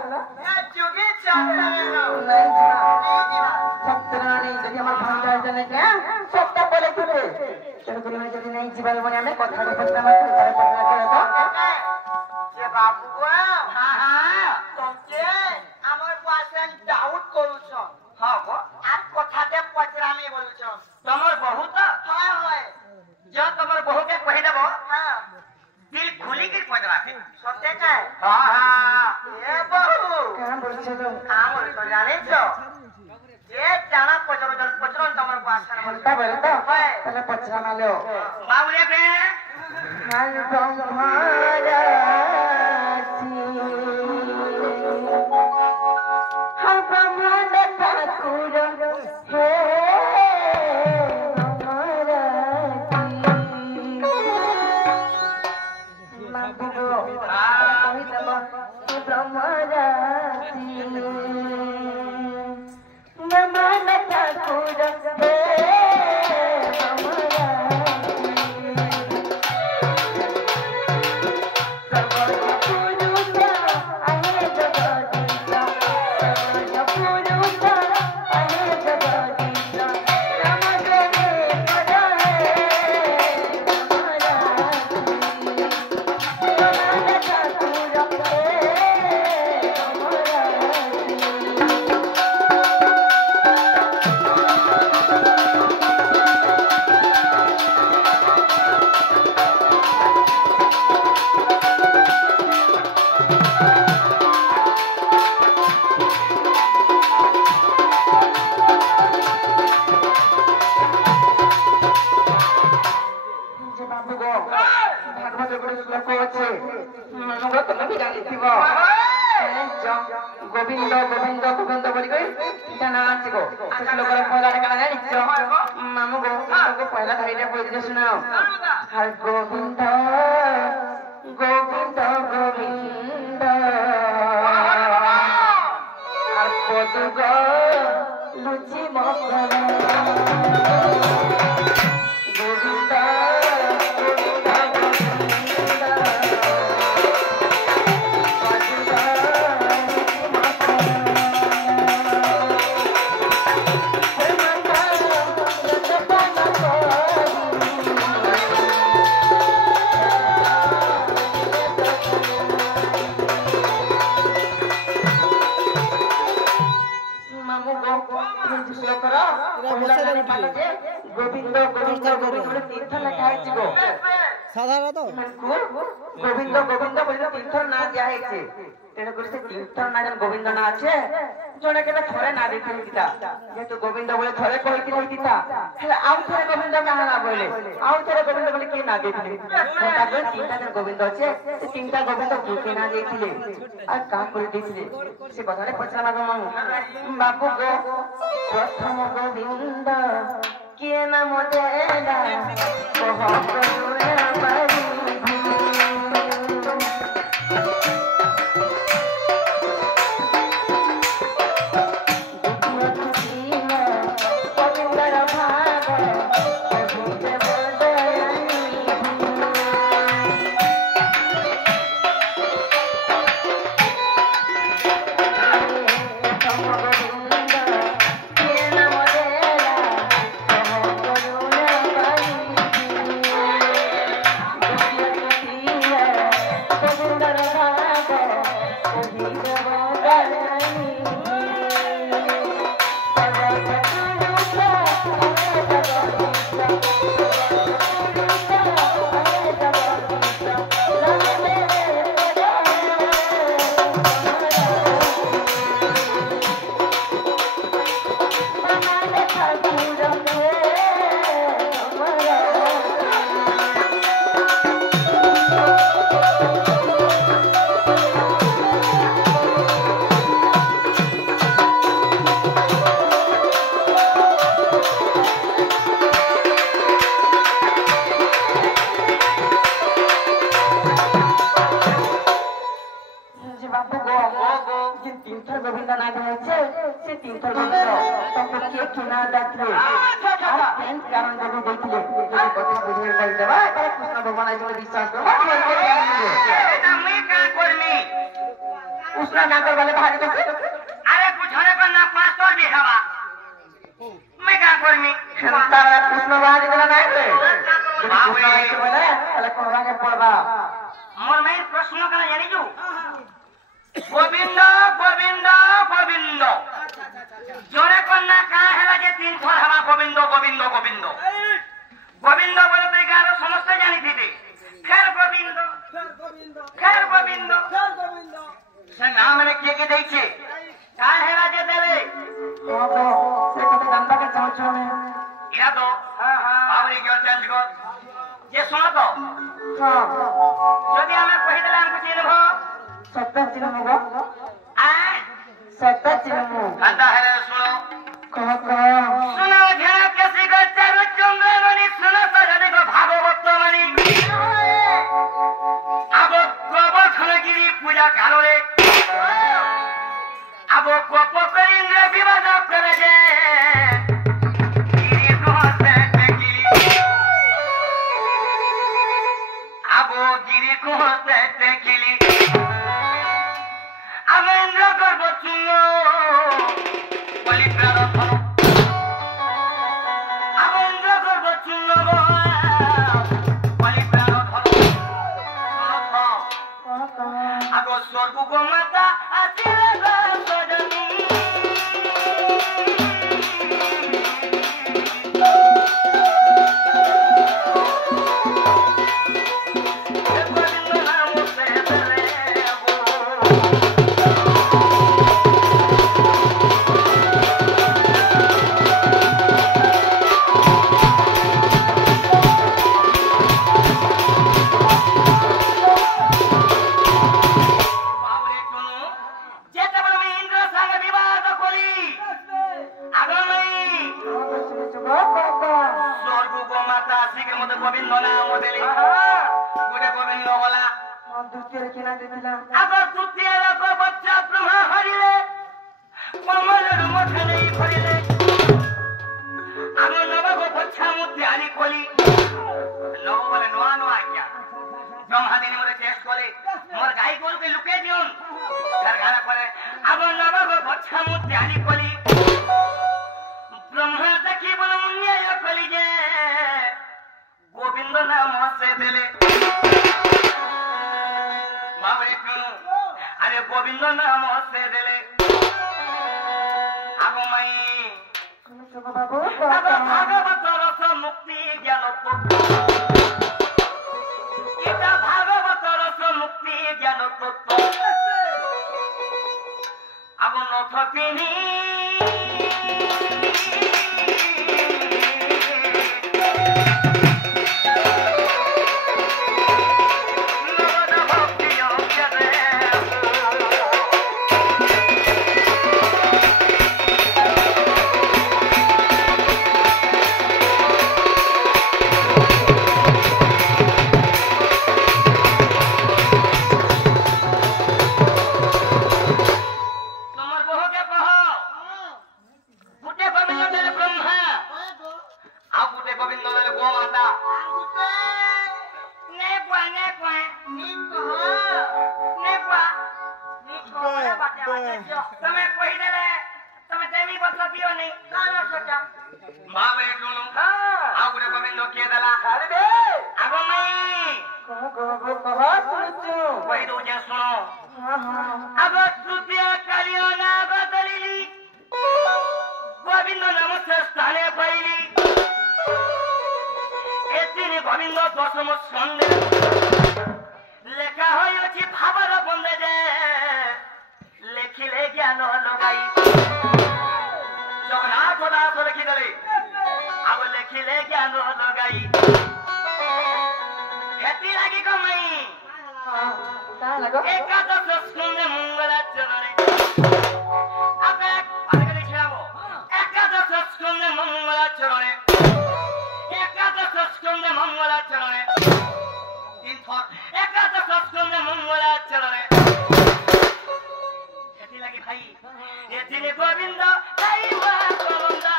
जोगी चाहे नहीं जीवा सत्तर नहीं जब हमारे भांजा जाने क्या सत्ता बोले तुले तेरे को मैं जब नहीं जीवा लोगों ने हमें कथा को पता मत करे तो ये बाबू को हाँ तुम के हमारे पास डाउट करू छो हाँ को आप कथा दे पचरा में बोलू छो तुम्हारे बहू तो हाँ जो तुम्हारे बहू के कही देबो हाँ दिल खुली के पचरा थे सत्य का हाँ ये बहू कहाँ बोल छो जाने छो ये जाना पचरो तुम्हारे पास बोलता पहले पचरा में लो बाबू रे बे हर तुम्हारा गोविंद गोविंद गोविंद बोली नाच गो लोक पहला मामू गो पहला धैर्य बोल सुनाओ हर गोविंद गोविंद गोविंद हर पदुग लुचि गोविंद गोविंद गोविंद तीर्थ लिखा है साधारण गोविंद गोविंद बोली तीर्थ ना दिखाई तेणुक से तीर्थ ना जन गोविंद ना अच्छे जोड़े के थोड़े ना देखते जेहेतु गोविंद बोले थोड़े कही आउ थे गोविंद क्या ना बोले आउ थे गोविंद बोले किए ना देखते तीन जन गोविंद अच्छे तीन गोविंद किए ना देखते क्या कर से कथा पचरा बाबू गो प्रथम गोविंद किए नाम देला उसना नाकर वाले भाग दो अरे कुछ होने पर ना पास्टर भी हवा मैं क्या करनी तारा उसना भाग देना नहीं रे बाबू बोले अले कोन भागे पड़बा मोर में प्रश्न करना जानी जो गोविंद गोविंद गोविंद जोरे कन्ना का हैला जे तीन थर हवा गोविंद गोविंद गोविंद गोविंद बोले तो गारो समस्त जानी थी फिर गोविंद से नाम रे के देइछे का हैला जे देले ओ तो से कते गंदा के चाउचो में या तो हां बाबरी के चेंज को ये सुनो तो हां যদি আমরা কই দিলাম কিছু নেব सत्ता चिलमो आ सत्ता चिलमो কান্দা হেলে শুনো कह सुनो ध्यान कैसी को चारु चंद्र मणि सुनो तो जने को भागवत मणि अब गोवर्धनगिरी पूजा कालो रे अब कोप कर इंद्र विवाद करे जे गिरी को से गिरी अब गिरी को से गिरी अब इंद्र गर्भ चुनो बलि प्रारंभ अब इंद्र गर्भ चुनो बलि प्रारंभ अब स्वर्ग को माता आशीर्वाद सजनी गोविंद नाम से चले गोविंद नाम देली गोटे गोविंद बोला दूसरे किना देला अब तृतीय लोक बच्चा ब्रह्मा हरिले कमल रुमठ नहीं भरिले अब नव बच्चा मुद्दे हरि कोली नव बोले नवा नवा क्या ब्रह्मा दिने मोरे टेस्ट कोले मोर गाय गोरु के लुके दियोन घर घर करे अब नव बच्चा मुद्दे हरि कोली ब्रह्मा देखी बोले मुन्ने यो कोली जे गोविंद नाम से देले बाबरे क्यों अरे गोविंद नाम से देले अब मैं अब भागवत रस मुक्ति ज्ञान तत्व इता भागवत रस मुक्ति ज्ञान तत्व अब नथ पिनी તમે કહી દેલે તમે તેમી બસલો દિયો નહીં કાનો સટા બાબે કોનો આ ગુરે ગોવિંદ કે દેલા અરે બે આગો મઈ કહી દો જે સુનો अब तृतीय कलियो ना बदलिली गोविंद नाम से स्थाने पाइली एतिनी गोविंद दशम स्कंदे लेखा होई अछि भावर बंदे जे लेखिले ज्ञान लगाई जगन्नाथ दास लिखि देले अब लेखिले ज्ञान लगाई खेती लागी कमाई एकादश स्कंदे मंगलाचरणे अब आगे लिखाबो एकादश स्कंदे मंगलाचरणे एकादश स्कंदे मंगलाचरणे तीन थर एकादश स्कंदे मंगलाचरणे खेती लागी भाई एतिने गोविंद दैवा गोविंदा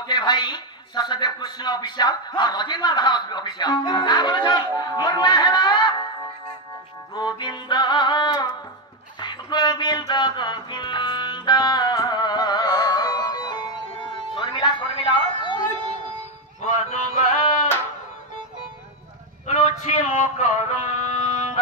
ওকে ভাই সসদেব কৃষ্ণ অফিসিয়াল আর রজনীন্দ্র ভারত অফিসিয়াল না বলেছেন মোর না হেলা গোবিন্দ গোবিন্দ গোবিন্দ শর্মিলা শর্মিলা বদুগ রুচি মুকরুন্দ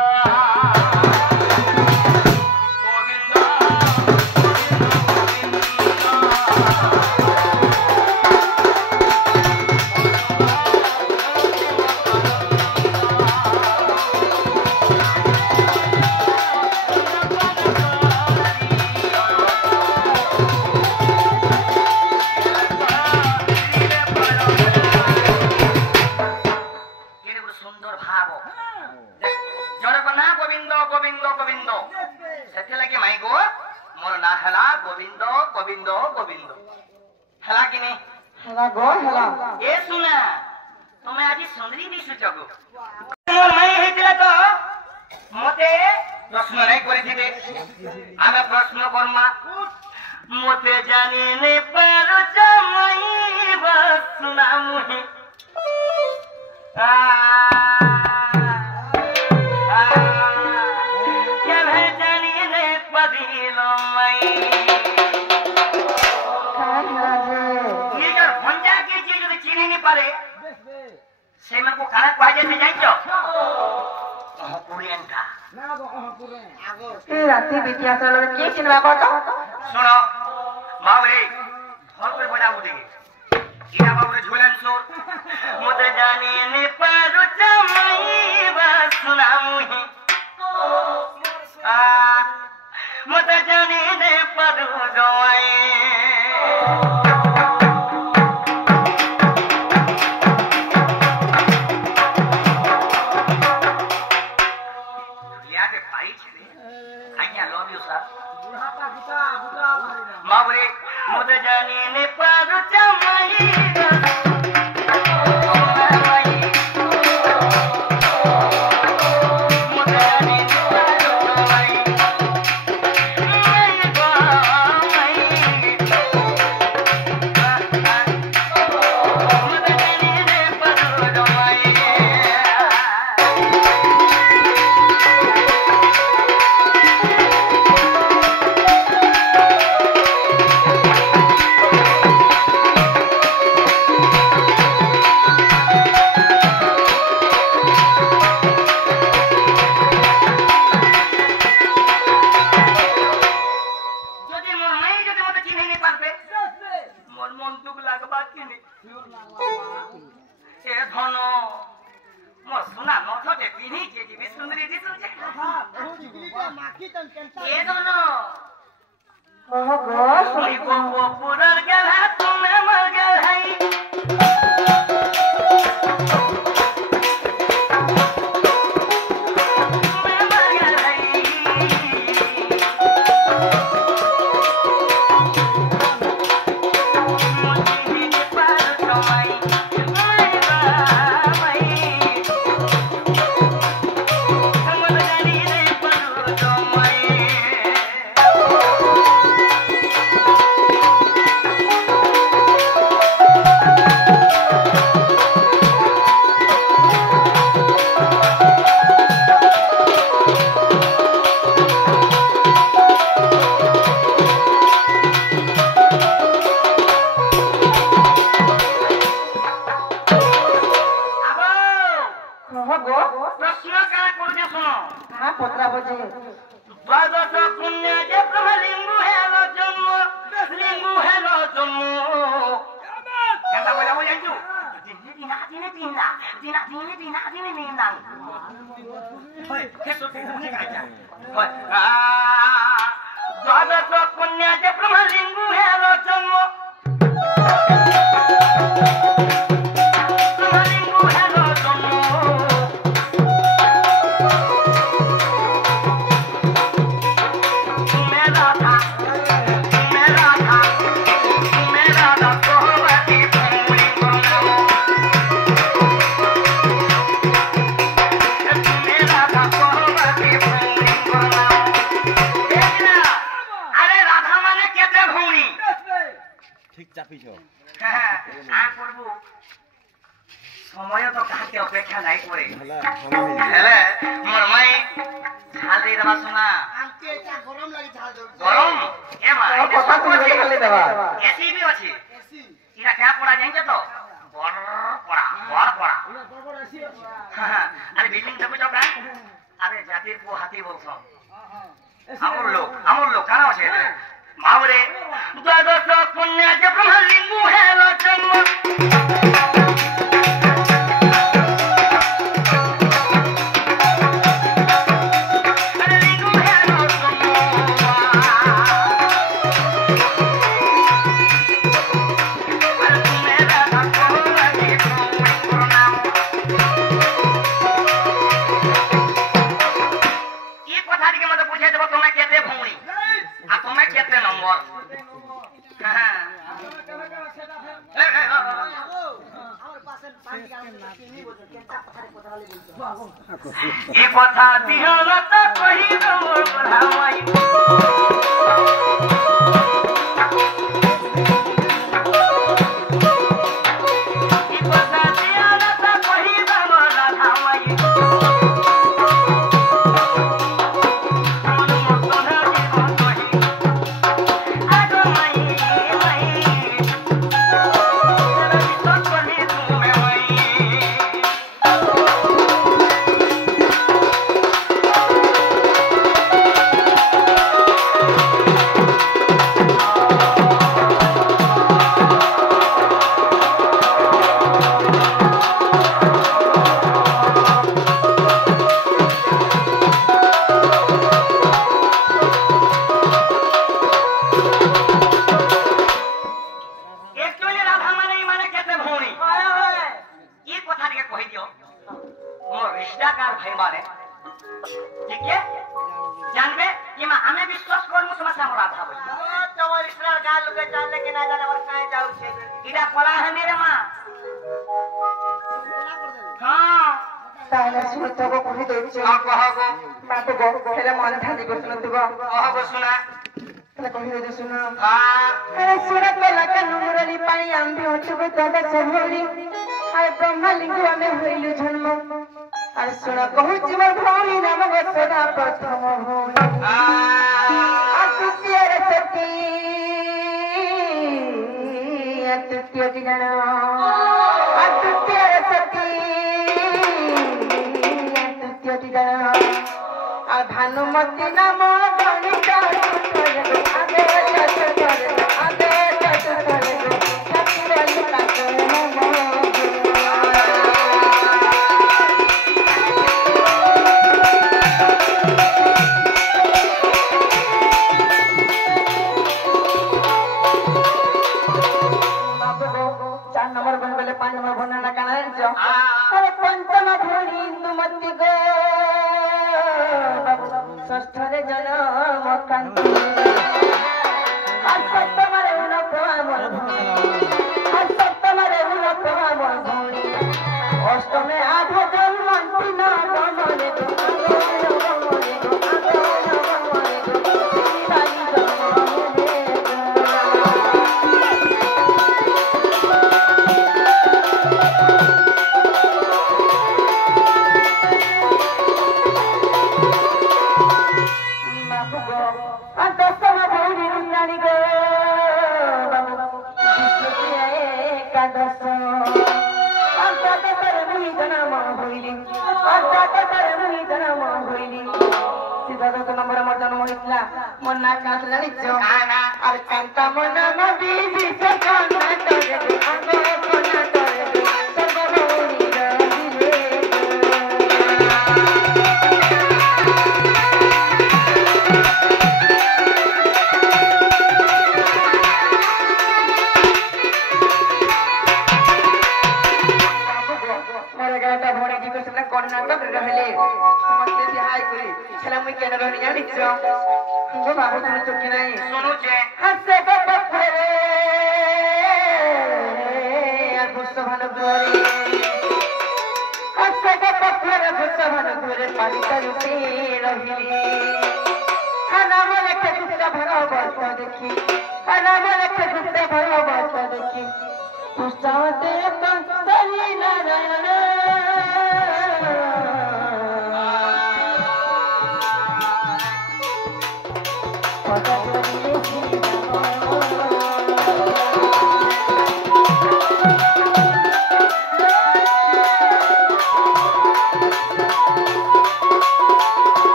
गोविंद गोविंद गोविंद हेला कि नहीं हेला गो हेला ए सुना तुम्हें आज सुंदरी दिसुच गो मोर माई हेतिला तो मते प्रश्न नहीं करिथिबे आमे प्रश्न करमा मते जानि ने पारुच मई बसना मुहे सेमन को खाना पाजे से जाइयो पुरियन का ए राती बिटिया चलो के चिनवा को तो सुनो बाबरे घर पे बजा उठे इना बाबरे झोलन सोर मते जाने ने पारु चमई बस सुना मुही मते जाने ने पारु जोए मावरे मुझे जाने ने पारु चमई अरे राधा माने চাপিছ করবো সময় তো কাহাকে অপেক্ষা নাই করে ହେଲା ସମୟ ହେଇଯିବ ହେଲେ ମୋର ମାଇ ଝାଲ ଦେଇ ଦେବା ଶୁଣା ଗରମ ଏ ମା କଥା ଶୁଣିବେ ଖାଲି ଦେବା ଏସି ବି ଅଛି ଏଟା କ୍ୟା ପଡା ଜାଣିଛ ତ ବଡ ପଡା ଆରେ ବିଲ୍ଡିଂ ଦେଖୁଛ କା ଆରେ ଜାତିର ପୁଅ ହାତୀ ବଂଶ ଆମର ଲୋକ କାଣା ଅଛି ଏଥିରେ ମାଉରେ ଦ୍ୱାଦଶ ପୁଣ୍ୟ ଯେ ବ୍ରହ୍ମଲିଙ୍ଗୁ ହେଲ ଜନ୍ମ ये कथा दिहल त कहि दो पढ़ाई ये कथा दिहल त कहि दो राधाई मन मोतन जीवन कहि आगो मई तो कहि तुमे मई भानुमती नाम खाना